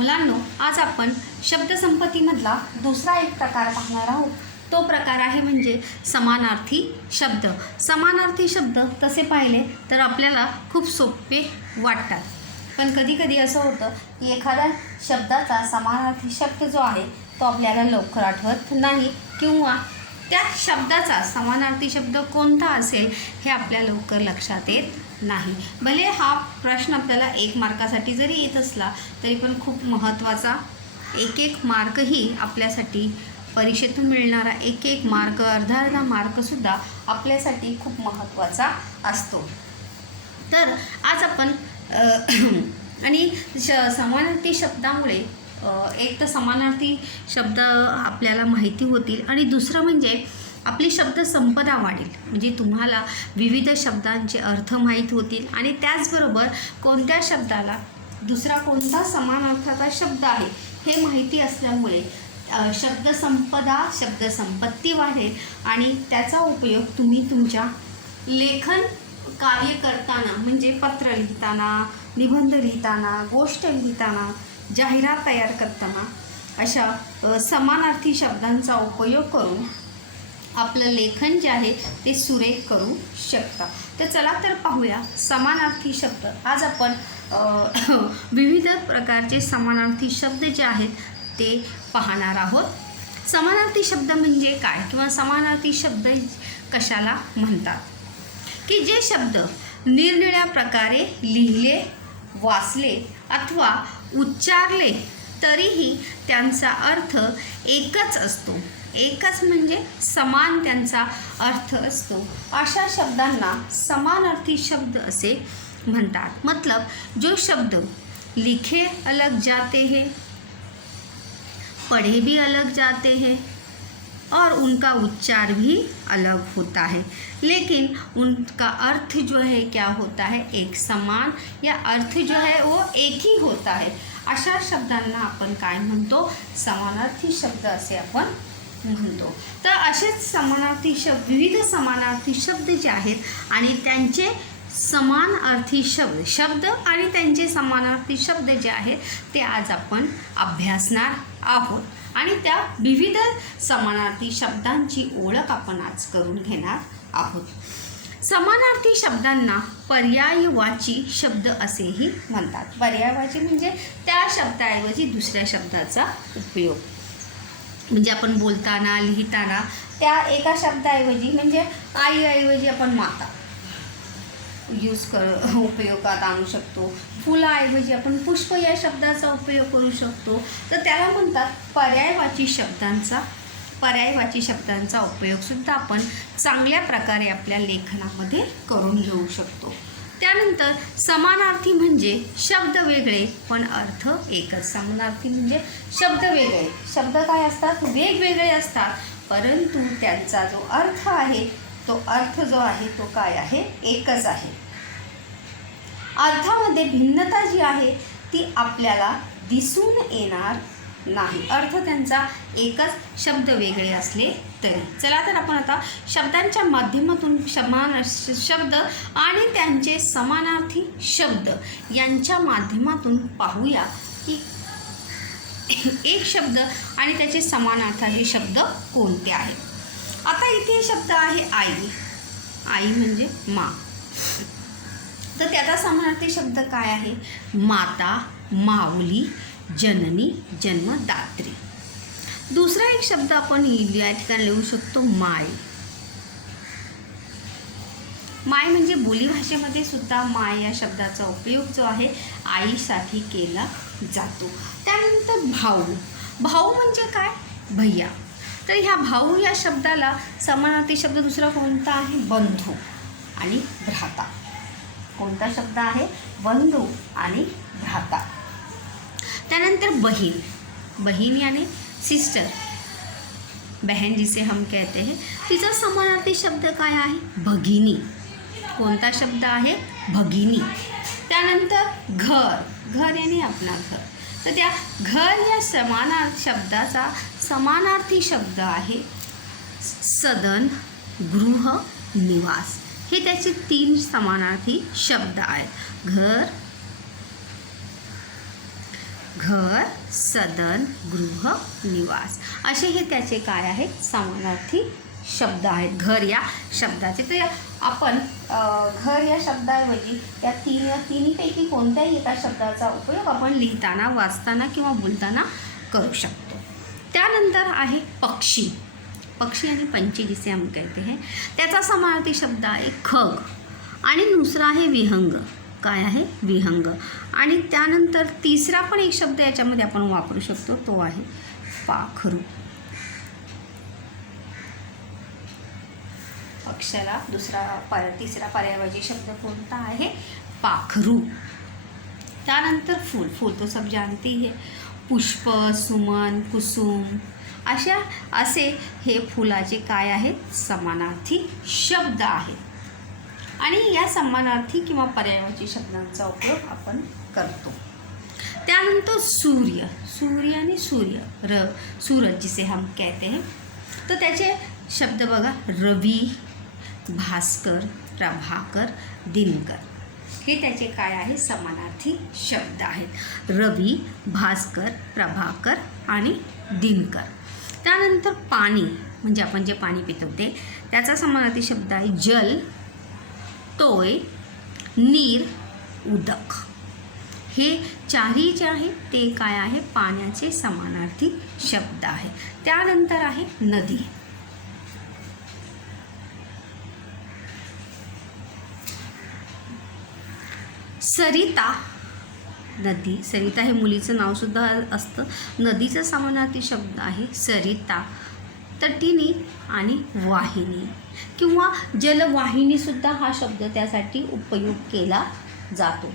मुलांनो, आज आपण शब्दसंपत्तीमधला दुसरा एक प्रकार पाहणार आहोत. तो प्रकार आहे म्हणजे समानार्थी शब्द. समानार्थी शब्द तसे पाहिले तर आपल्याला खूप सोपे वाटतात, पण कधी कधी असं होतं की एखाद्या शब्दाचा समानार्थी शब्द जो आहे तो आपल्याला लवकर आठवत नाही, किंवा त्या शब्दाचा समानार्थी शब्द कोणता असेल हे आपल्या लवकर लक्षात येत नाही. भले हा प्रश्न आपल्याला 1 मार्कासाठी जरी येत असला तरी पण खूप महत्त्वाचा, एक मार्कही आपल्यासाठी परीक्षेतून मिळणारा एक मार्क, अर्धा मार्कसुद्धा आपल्यासाठी खूप महत्त्वाचा असतो. तर आज आपण आणि समानार्थी शब्दामुळे एक तर समानार्थी शब्द आपल्याला माहिती होतील आणि दुसरं म्हणजे आपली शब्दसंपदा वाढेल. म्हणजे तुम्हाला विविध शब्दांचे अर्थ माहीत होतील आणि त्याचबरोबर कोणत्या शब्दाला दुसरा कोणता समानार्थाचा शब्द आहे हे माहिती असल्यामुळे शब्दसंपत्ती वाढेल आणि त्याचा उपयोग तुम्ही तुमच्या लेखन कार्य करताना, म्हणजे पत्र लिहिताना, निबंध लिहिताना, गोष्ट लिहिताना, जाहिरात तयार करताना अशा समानार्थी शब्दांचा उपयोग करून आपलं लेखन जे आहे ते सुरेख करू शकता. तर चला तर पाहूया समानार्थी शब्द. आज आपण विविध प्रकारचे समानार्थी शब्द जे आहेत ते पाहणार आहोत. समानार्थी शब्द म्हणजे काय, किंवा समानार्थी शब्द कशाला म्हणतात, की जे शब्द निरनिराळ्या प्रकारे लिहिले, वाचले अथवा उच्चारले तरीही त्यांचा अर्थ एकच असतो. एकच म्हणजे समान त्यांचा अर्थ असतो. अशा शब्दांना समानार्थी शब्द असे म्हणतात. मतलब जो शब्द लिखे अलग जाते हैं, पढ़े भी अलग जाते हैं और उनका उच्चार भी अलग होता है, लेकिन उनका अर्थ जो है क्या होता है, एक समान, या अर्थ जो है वो एक ही होता है. अशा शब्दांना आपण काय म्हणतो, समानार्थी शब्द असे आपण म्हणतो. तर असेच समानार्थी विविध समानार्थी शब्द जे आहेत आणि त्यांचे समानार्थी शब्द आणि त्यांचे समानार्थी शब्द जे आहेत ते आज आपण अभ्यासणार आहोत आणि त्या विविध समानार्थी शब्दांची ओळख आपण आज करून घेणार आहोत. समानार्थी शब्दांना पर्यायवाची शब्द असेही म्हणतात. पर्यायवाची म्हणजे त्या शब्दाऐवजी दुसऱ्या शब्दाचा उपयोग. म्हणजे आपण बोलताना, लिहिताना त्या एका शब्दाऐवजी, म्हणजे आईऐवजी आपण माता उपयोगात आणू शकतो. फुलाऐवजी आपण पुष्प या शब्दाचा उपयोग करू शकतो. तर त्याला म्हणतात पर्यायवाची शब्दांचा उपयोगसुद्धा आपण चांगल्या प्रकारे आपल्या लेखनामध्ये करून घेऊ शकतो. त्यानंतर समानार्थी म्हणजे शब्द वेगळे पण अर्थ एकच. समानार्थी म्हणजे शब्द वेगळे, शब्द काय असतात, वेगवेगळे असतात, परंतु त्यांचा जो अर्थ आहे तो अर्थ जो आहे तो काय आहे, एकच आहे. अर्थामध्ये भिन्नता जी आहे ती आपल्याला दिसून येणार नाही. अर्थ त्यांचा एकच, शब्द वेगळे असले तरी. चला तर आपण आता शब्दांच्या माध्यमातून शब्द आणि त्यांचे समानार्थी शब्द यांच्या माध्यमातून पाहूया की एक शब्द आणि त्याचे समानार्थाचे शब्द कोणते आहेत. आता इथे शब्द आहे आई. आई म्हणजे माँ. तर त्याचा समानार्थी शब्द काय आहे, माता, माऊली, जननी, जन्मदात्री. दुसरा एक शब्द आपण या ठिकाणी लिहू शकतो, माय. माय म्हणजे बोलीभाषेमध्ये सुद्धा माय या शब्दाचा उपयोग जो आहे आईसाठी केला जातो. त्यानंतर भाऊ. भाऊ म्हणजे काय, भैया. तर ह्या भाऊ या शब्दाला समानार्थी शब्द दुसरा कोणता आहे, बंधू आणि भ्राता. कोणता शब्द आहे, बंधू आणि भ्राता. त्यानंतर बहीण. बहीण यानी सिस्टर, बहन जिसे हम कहते हैं, तिचा समानार्थी शब्द काय आहे, भगिनी. कोणता शब्द आहे, भगिनी. त्यानंतर घर. घर यानी आपला घर. तर त्या घर या शब्दाचा समानार्थी शब्द आहे सदन, गृह, निवास. हे त्याचे 3 समानार्थी शब्द आहेत. घर, घर, सदन, गृह, निवास असे हे त्याचे काय आहेत समानार्थी शब्द आहेत घर या शब्दाचे. तर आपण घर या शब्दाऐवजी या तिन्हीपैकी कोणत्याही एका शब्दाचा उपयोग आपण लिहिताना, वाचताना किंवा बोलताना करू शकतो. त्यानंतर आहे पक्षी. पक्षी आणि पंछी जिसे हम कहते हैं, त्याचा समानार्थी शब्द आहे खग आणि दुसरा आहे विहंग. काय आहे विहंग. आणि त्यानंतर तिसरा पण एक शब्द याच्यामध्ये आपण वापरू शकतो, तो आहे पाखरू. पक्षाला तिसरा पर्यायवाची शब्द कोणता आहे पाखरू. त्यानंतर फूल. फूल तो सब जानते ही है. पुष्प, सुमन, कुसुम असे हे फुलाचे काय आहेत समानार्थी शब्द आहेत. आणि या समानार्थी किंवा पर्यायवाची शब्दांचा उपयोग आपण करतो. त्यानंतर सूर्य. सूर्य आणि सूर्य सूरज जिसे हम कहते हैं, तर त्याचे शब्द बघा रवी, भास्कर, प्रभाकर, दिनकर हे त्याचे काय आहे समानार्थी शब्द आहेत. रवी, भास्कर, प्रभाकर आणि दिनकर. त्यानंतर पाणी म्हणजे आपण जे पाणी पितो ते, त्याचा समानार्थी शब्द आहे जल, तोय, नीर, उदक. हे चारही जे आहेत ते काय आहे पाण्याचे समानार्थी शब्द आहे. त्यानंतर आहे नदी. सरिता. नदी, सरिता हे मुलीचं नावसुद्धा असतं. नदीचा समानार्थी शब्द आहे सरिता, तटिनी आणि वाहिनी किंवा जलवाहिनीसुद्धा हा शब्द त्यासाठी उपयोग केला जातो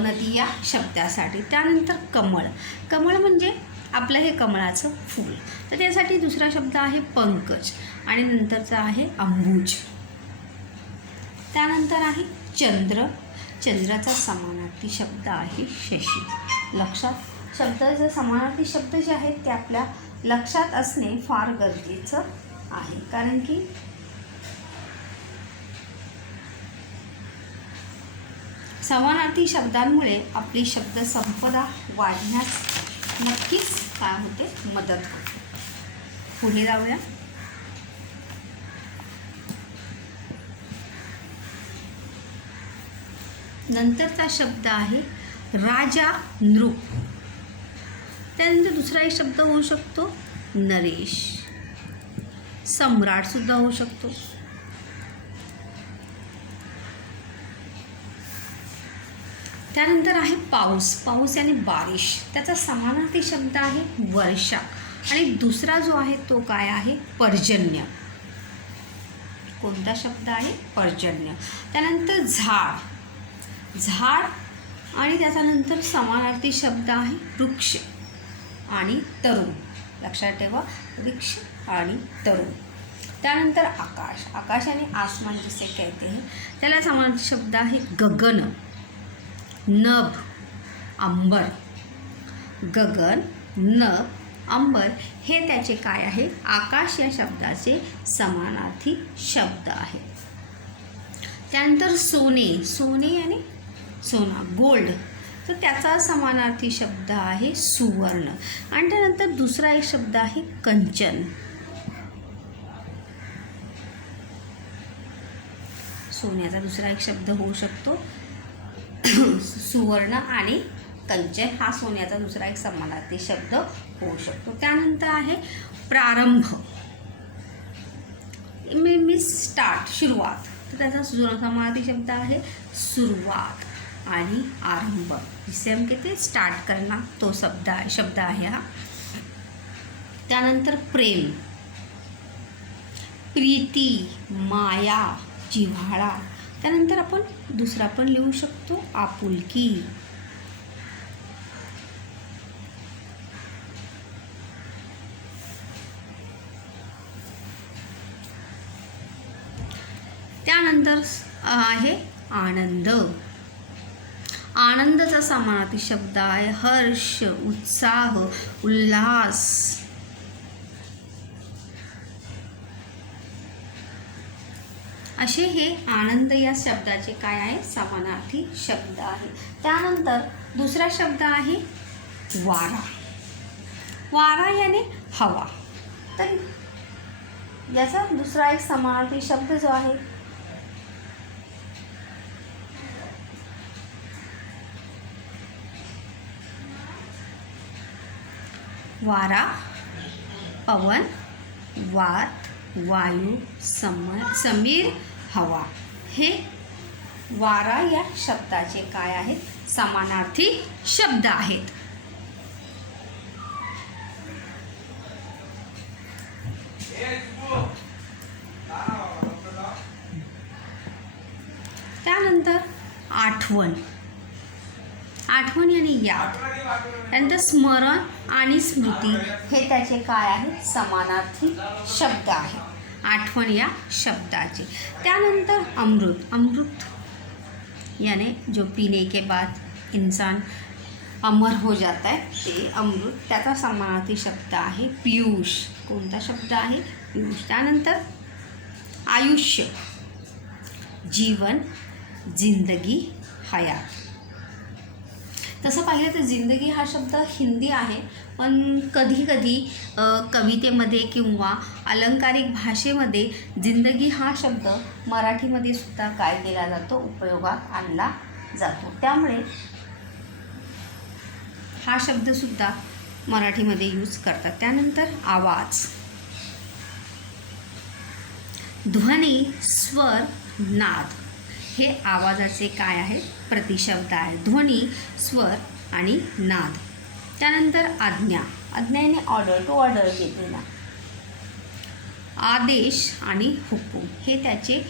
नदी या शब्दासाठी. त्यानंतर कमळ. कमळ म्हणजे आपलं हे कमळाचं फूल, तर त्यासाठी दुसरा शब्द आहे पंकज आणि नंतरचा आहे अंबुज. त्यानंतर आहे चंद्र. चंद्राचा समानार्थी शब्द आहे शशी. लक्षात शब्दाचे समानार्थी शब्द जे आहेत ते आपल्या लक्षात असणे फार गरजेचं आहे, कारण की समानार्थी शब्दांमुळे आपली शब्दसंपदा वाढण्यास नक्कीच काय होते मदत होते. पुढे जाऊया. नंतरचा शब्द आहे राजा, नृप. त्यानंतर दुसरा एक शब्द होऊ शकतो नरेश. सम्राटसुद्धा होऊ शकतो. त्यानंतर आहे पाऊस. पाऊस आणि बारिश, त्याचा समानार्थी शब्द आहे वर्षा आणि दुसरा जो आहे तो काय आहे पर्जन्य. कोणता शब्द आहे पर्जन्य. त्यानंतर झाड. झाड आणि त्याच्यानंतर समानार्थी शब्द आहे वृक्ष आणि तरुण. लक्षात ठेवा वृक्ष आणि तरुण. त्यानंतर आकाश. आकाश आणि आसमान जिसे कहते हैं, त्याला समानार्थी शब्द आहे गगन, नभ, अंबर. गगन, नभ, अंबर हे त्याचे काय आहे आकाश या शब्दाचे समानार्थी शब्द आहे. त्यानंतर सोने. सोने आणि सोना, गोल्ड, तर त्याचा समानार्थी शब्द आहे सुवर्ण. आणि त्यानंतर दुसरा एक शब्द आहे कंचन. सोन्याचा दुसरा एक शब्द होऊ शकतो सुवर्ण आणि कंचन हा सोन्याचा दुसरा एक समानार्थी शब्द होऊ शकतो. त्यानंतर आहे प्रारंभ. स्टार्ट, सुरुवात, तर त्याचा समानार्थी शब्द आहे सुरुवात आणि आरंभ. जिसे हम कहते हैं स्टार्ट करना, तो शब्द आहे हा. त्यानंतर प्रेम, प्रीती, माया, जिव्हाळा. त्यानंतर आपण दुसरा पण लिहू शकतो आपुलकी. त्यानंतर आहे आनंद. आनंदाचा समानार्थी शब्द आहे हर्ष, उत्साह, उल्हास. असे हे आनंद या शब्दाचे काय आहे समानार्थी शब्द आहे. त्यानंतर दुसरा शब्द आहे वारा. वारा याने हवा. तर याचा दुसरा एक समानार्थी शब्द जो आहे वारा, पवन, वात, वायू, समीर, हवा हे वारा या शब्दाचे काय आहेत समानार्थी शब्द आहेत. त्यानंतर आठवण. आठवण याने याद. त्यानंतर स्मरण आणि स्मृती हे त्याचे काय आहेत समानार्थी शब्द आहेत आठवण या शब्दाचे. त्यानंतर अमृत. अमृत याने जो पीने के बाद इंसान अमर हो जाता है ते अमृत, त्याचा समानार्थी शब्द आहे पीयूष. कोणता शब्द आहे पीयूष. त्यानंतर आयुष्य, जीवन, जिंदगी, हयात. तसं पाहिलं तर जिंदगी हा शब्द हिंदी आहे, पण कधीकधी कवितेमध्ये किंवा अलंकारिक भाषेमध्ये जिंदगी हा शब्द मराठीमध्ये सुद्धा काय केला जातो उपयोगात आणला जातो. त्यामुळे हा शब्दसुद्धा मराठीमध्ये यूज करतात. त्यानंतर आवाज, ध्वनी, स्वर, नाद हे आवाजाचे काय आहेत प्रतिशब्द आहे. ध्वनी, स्वर आणि नाद. त्यानंतर आज्ञा. आज्ञाने ऑर्डर, टू ऑर्डर केलेला. आदेश आणि हुकूम हे त्याचे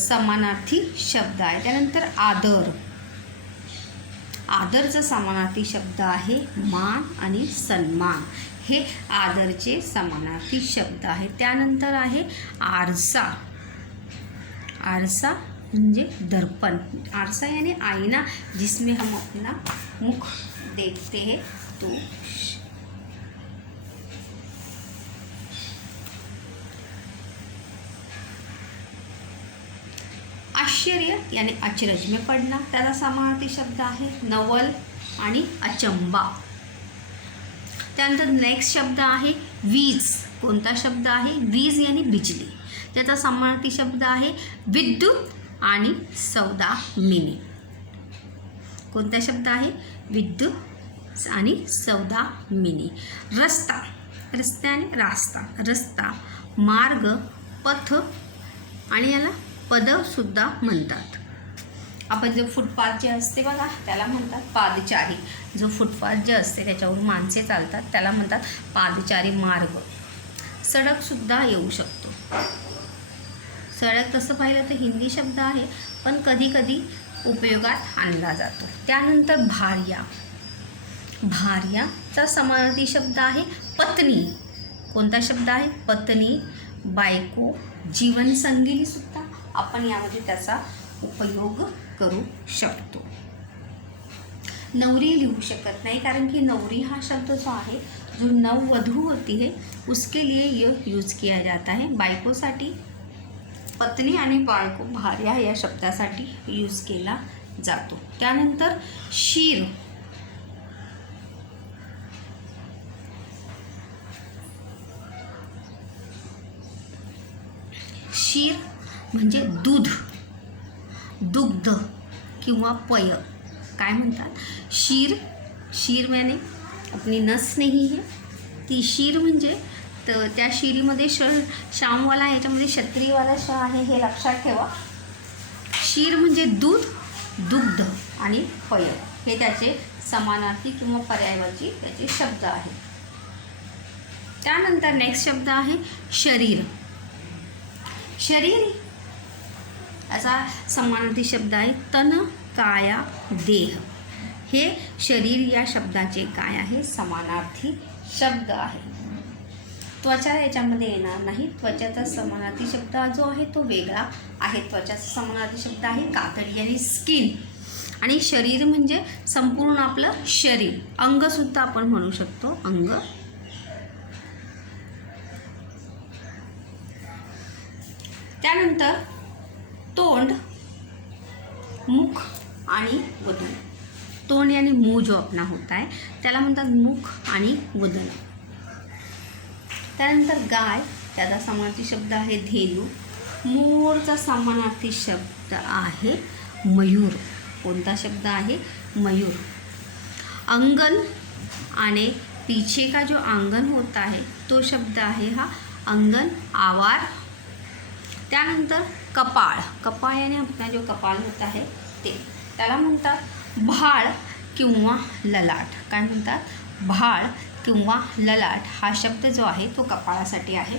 समानार्थी शब्द आहे. त्यानंतर आदर. आदरचा समानार्थी शब्द आहे मान आणि सन्मान हे आदरचे समानार्थी शब्द आहेत. त्यानंतर आहे आरसा. आरसा म्हणजे दर्पण. आरसा यानी आईना जिसमें हम अपना मुख देखते हैं तो. आश्चर्य यानी अचरज में पडना, त्याचा समानार्थी शब्द आहे नवल आणि अचंबा. त्यानंतर नेक्स्ट शब्द आहे वीज. कोणता शब्द आहे वीज यानी बिजली, त्याचा समानार्थी शब्द आहे विद्युत आणि सौदामिनी. कोणता शब्द आहे विद्युत आणि सौदामिनी. रस्ता. रस्त्याने रास्ता, रस्ता, मार्ग, पथ आणि याला पदसुद्धा म्हणतात. आपण जो फुटपाथ जे असते बघा त्याला म्हणतात पादचारी. जो फुटपाथ जे असते त्याच्यावर माणसे चालतात त्याला म्हणतात पादचारी मार्ग. सडकसुद्धा येऊ शकतो. सडक तसं पाहिलं तर हिंदी शब्द आहे, पण कधीकधी उपयोगात आणला जातो. त्यानंतर भार्या. भार्याचा समानार्थी शब्द आहे पत्नी. कोणता शब्द आहे पत्नी, बायको, जीवनसंगिनीसुद्धा आपण यामध्ये त्याचा उपयोग करू शकतो. नवरी लिहू शकत नाही, कारण की नवरी हा शब्द जो आहे जो नववधू होती है उसके लिए ये यूज़ किया जाता है. बायकोसाठी पत्नी आणि बायको भार्या या शब्दासाठी यूज केला जातो. त्यानंतर शीर. शीर म्हणजे दूध, दुग्ध किंवा पेय काय म्हणतात. शीर, शीर मैंने अपनी नस नहीं है ती शीर म्हणजे तर त्या शिरीमध्ये श्यामवाला याच्यामध्ये क्षत्रियवाला श आहे हे लक्षात ठेवा. शीर म्हणजे दूध, दुग्ध आणि पेय हे त्याचे समानार्थी किंवा पर्यायवाची त्याचे शब्द आहेत. त्यानंतर नेक्स्ट शब्द आहे शरीर. शरीर याचा समानार्थी शब्द आहे तन, काया, देह हे शरीर या शब्दाचे काय आहे समानार्थी शब्द आहे. त्वचा याच्यामध्ये येणार नाही. त्वचाचा समानार्थी शब्द जो आहे तो वेगळा आहे. त्वचाचा समानार्थी शब्द आहे कातडी आणि स्किन. आणि शरीर म्हणजे संपूर्ण आपलं शरीर, अंगसुद्धा आपण म्हणू शकतो अंग. त्यानंतर तोंड, मुख आणि वदन. तोंड यानी मुंह जो अपना होता है त्याला म्हणतात मुख आणि वदन. त्यानंतर गाय, त्याचा समानार्थी शब्द आहे धेनू. मोरचा समानार्थी शब्द आहे मयूर. कोणता शब्द आहे? मयूर. अंगन आणि पीछे का जो आंगन होता है तो शब्द आहे हा अंगन, आवार. त्यानंतर कपाळ. कपाळ याने आपला जो कपाळ होता है ते, त्याला म्हणतात भाळ किंवा ललाट. काय म्हणतात? भाळ किंवा ललाट हा शब्द जो आहे तो कपाळासाठी आहे.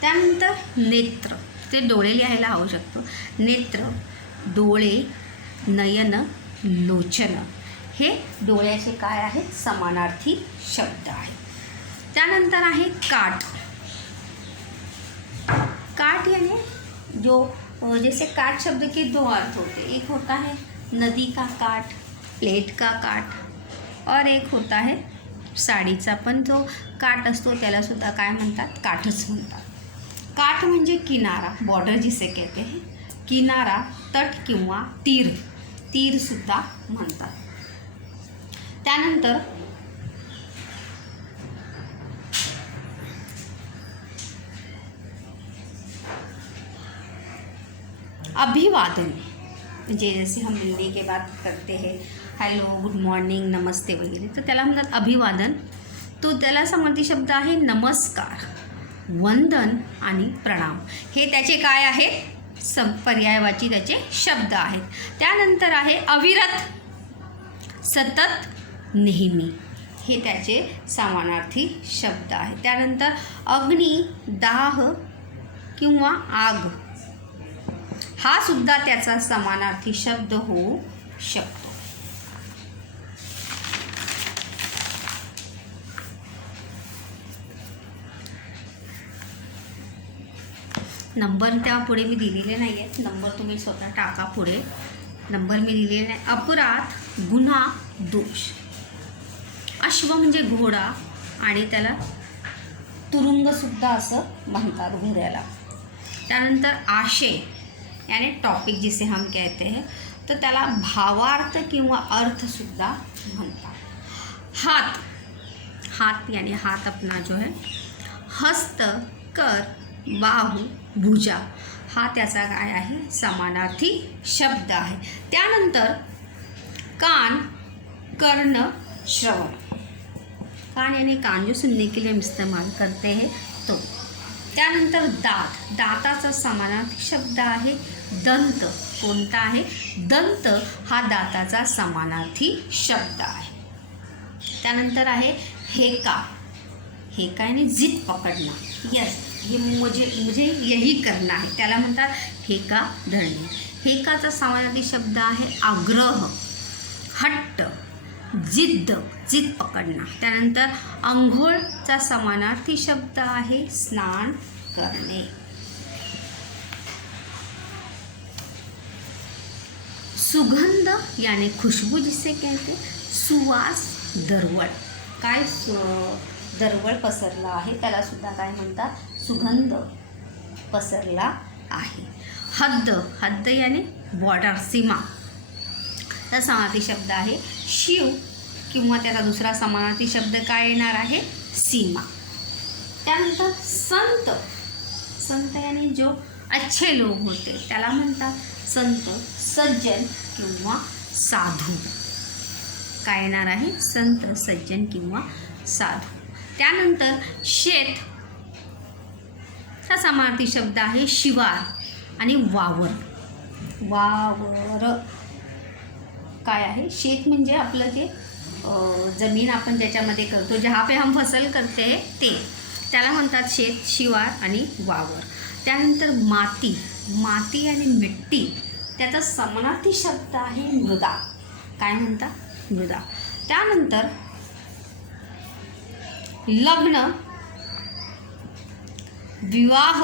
त्यानंतर नेत्र, ते डोळे लिहायला हवं शकतो. नेत्र, डोळे, नयन, लोचन हे डोळ्याचे काय आहेत? समानार्थी शब्द आहे. त्यानंतर आहे काठ. काठ यानी जो जैसे काठ शब्द के दो अर्थ होते, एक होता है नदी का काठ, प्लेट का काठ, और एक होता है साडीचा पण जो काठ असतो त्याला सुद्धा काय म्हणतात? काठच म्हणतात. काठ म्हणजे किनारा, बॉर्डर जिसे कहते हैं. किनारा, तट किंवा तीर, तीर सुद्धा म्हणतात. त्यानंतर अभिवादन, जैसे हम मिलने के बाद करते हैं हॅलो, गुड मॉर्निंग, नमस्ते वगैरे, तर त्याला म्हणतात अभिवादन. तो त्याला समानार्थी शब्द आहे नमस्कार, वंदन आणि प्रणाम. हे त्याचे काय आहे? पर्यायवाची त्याचे शब्द आहेत. त्यानंतर आहे अविरत, सतत, नेहमी हे त्याचे समानार्थी शब्द आहेत. त्यानंतर अग्नी, दाह किंवा आग हा सुद्धा त्याचा समानार्थी शब्द होऊ शकतो. नंबर त्या पुढे मी दिलेले नाही आहेत. नंबर तुम्ही स्वतः टाका पुढे. नंबर मी दिलेले नाही. अपराध, गुन्हा, दोष. अश्व म्हणजे घोडा आणि त्याला तुरुंगसुद्धा असं म्हणतात घोड्याला. त्यानंतर आशय यानी टॉपिक जिसे हम कहते हैं, तर त्याला भावार्थ किंवा अर्थसुद्धा म्हणतात. हात, हात यानी हात अपना जो है. हस्त, कर, बाहू, भुजा हा त्याचा काय आहे? समानार्थी शब्द आहे. त्यानंतर कान, कर्ण, श्रवण. कान यानी कान जो सुनने के लिए हम इस्तेमाल करते हैं तो. त्यानंतर दात, दाताचा समानार्थी शब्द आहे दंत. कोणता आहे? दंत हा दाताचा समानार्थी शब्द आहे. त्यानंतर आहे हेका. हेका यानी जिद पकडणं. यस, हे मुझे यही करना है, त्याला म्हणतात हेका धरणे. हेकाचा समानार्थी शब्द आहे आग्रह, हट्ट, जिद्द, जिद पकडणं. त्यानंतर अंघोळचा समानार्थी शब्द आहे स्नान करणे. सुगंध यानी खुशबू जिसे कहते, सुवास, दरवळ. काय दरवळ पसरला आहे त्याला सुद्धा काय म्हणतात? सुगंध पसरला आहे. हद्द, हद्द यानी बॉर्डर, सीमा. त्याचा समानार्थी शब्द आहे शिव किंवा त्याचा दुसरा समानार्थी शब्द काय येणार आहे? सीमा. त्यानंतर संत, संत यानी जो अच्छे लोग होते त्याला म्हणतात संत, सज्जन किंवा साधू. काय येणार आहे? संत, सज्जन किंवा साधू. त्यानंतर शेत, हा समानार्थी शब्द आहे शिवार आणि वावर. वावर काय आहे? शेत म्हणजे आपलं जे जमीन आपण ज्याच्यामध्ये करतो, जहाँ पे हम फसल करते हैं ते, त्याला म्हणतात शेत, शिवार आणि वावर. त्यानंतर माती, माती आणि मिट्टी त्याचा समानार्थी शब्द आहे मृदा. काय म्हणतात? मृदा. त्यानंतर लग्न, विवाह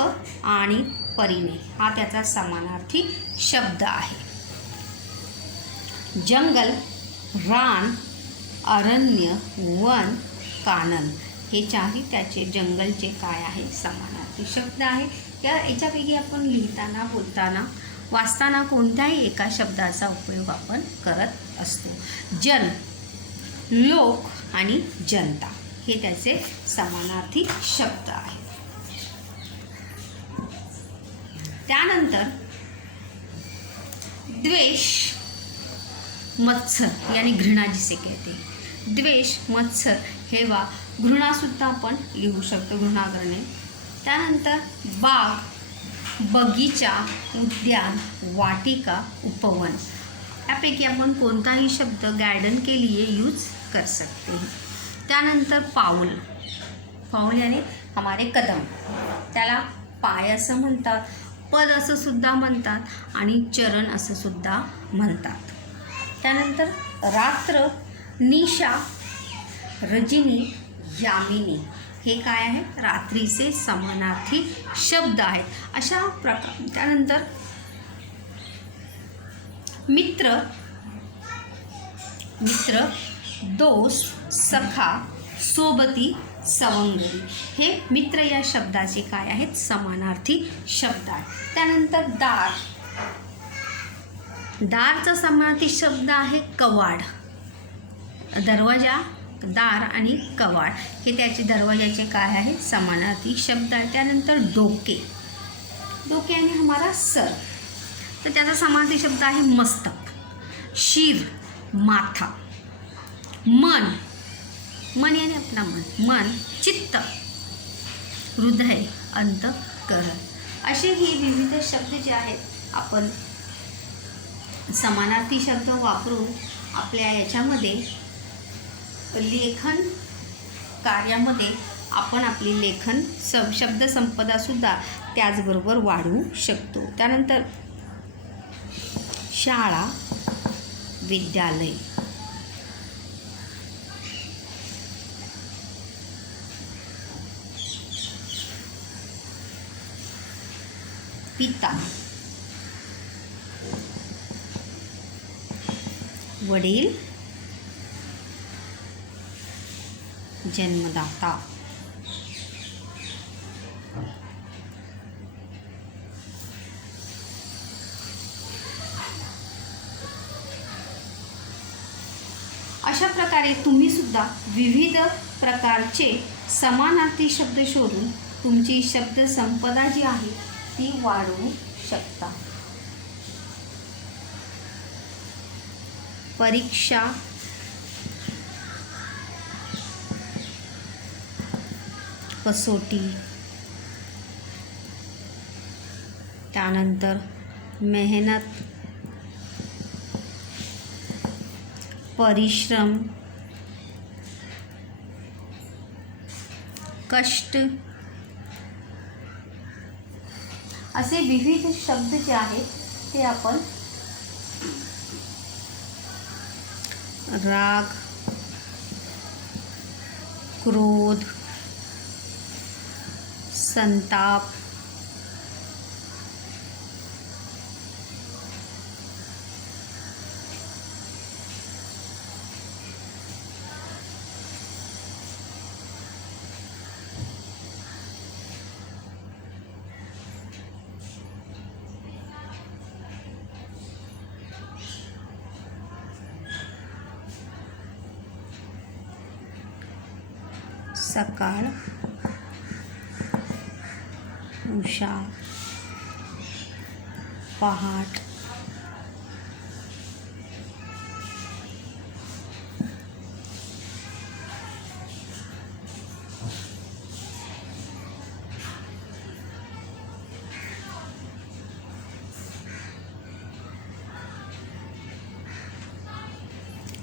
आणि परिणय हा त्याचा समानार्थी शब्द आहे. जंगल, रान, अरण्य, वन, कानन हे चारही त्याचे जंगलचे काय आहे? समानार्थी शब्द आहे. याच्यापैकी आपण लिहिताना, बोलताना वाचताना कोणत्याही एका शब्दाचा उपयोग आपण करत असतो. जन, लोक आणि जनता हे त्याचे समानार्थी शब्द आहेत. त्यानंतर द्वेष, मत्सर यानी घृणा जिसे कहते हैं. द्वेष, मत्सर हे वा घृणासुद्धा आपण लिहू शकतो घृणाग्रणे. त्यानंतर बाग, बगीचा, उद्यान, वाटिका, उपवन यापैकी आपण कोणताही शब्द गार्डन के लिए यूज कर सकते हैं. त्यानंतर पाऊल, पाऊल यानी हमारे कदम, त्याला पाय असं म्हणतात, पद असं सुद्धा म्हणतात आणि चरण असं सुद्धा म्हणतात. त्यानंतर रात्र, निशा, रजनी, यामिनी हे काय आहे, रात्रीचे समानार्थी शब्द आहेत. अशा प्रकार. त्यानंतर मित्र, मित्र, दोस्त, सखा, सोबती, सवंगडी हे मित्र या शब्दाचे काय आहेत, समानार्थी शब्द आहेत. त्यानंतर दार, दारचा समानार्थी शब्द आहे कवाड. दरवाजा, दार आणि कवाड हे त्याचे दरवाजाचे काय आहे, समानार्थी शब्द आहे. त्यानंतर डोके, डोके आणि हमारा सर, तर त्याचा समानार्थी शब्द आहे मस्तक. शिर, माथा. मन, मन यानी अपना मन, मन, चित्त, हृदय, अंतःकरण असे हे विविध शब्द जे आहेत आपण समानार्थी शब्द वापरून आपल्या याच्यामध्ये लेखन कार्यामध्ये आपण आपली लेखन शब्दसंपदासुद्धा त्याचबरोबर वाढवू शकतो. त्यानंतर शाळा, विद्यालय. पिता, वडील, जन्मदाता. अशा प्रकारे तुम्ही सुद्धा विविध प्रकारचे समानार्थी शब्द शोधून तुमची शब्दसंपदा जी आहे ती वाढवू शकता. परीक्षा, कसोटी, त्यानंतर मेहनत, परिश्रम, कष्ट असे विविध शब्द जे आहेत ते आपण राग, क्रोध, संताप, सकाळ, उषा, पहाट,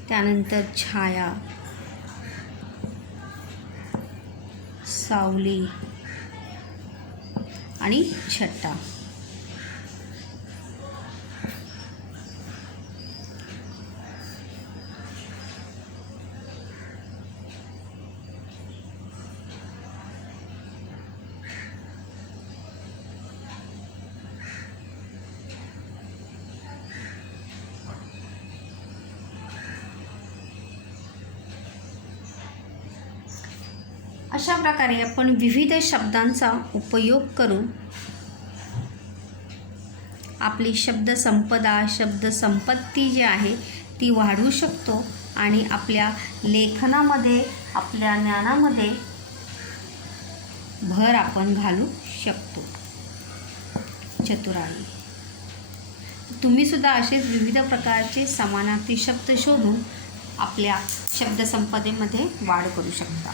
त्यानंतर छाया, सावली आणि छटा. अशा प्रकारे आपण विविध शब्दांचा उपयोग करून आपली शब्दसंपदा शब्दसंपत्ती जी आहे ती वाढवू शकतो आणि आपल्या लेखनामध्ये आपल्या ज्ञानामध्ये भर आपण घालू शकतो. चतुराई. तुम्हीसुद्धा असेच विविध प्रकारचे समानार्थी शब्द शोधून आपल्या शब्दसंपदेमध्ये वाढ करू शकता.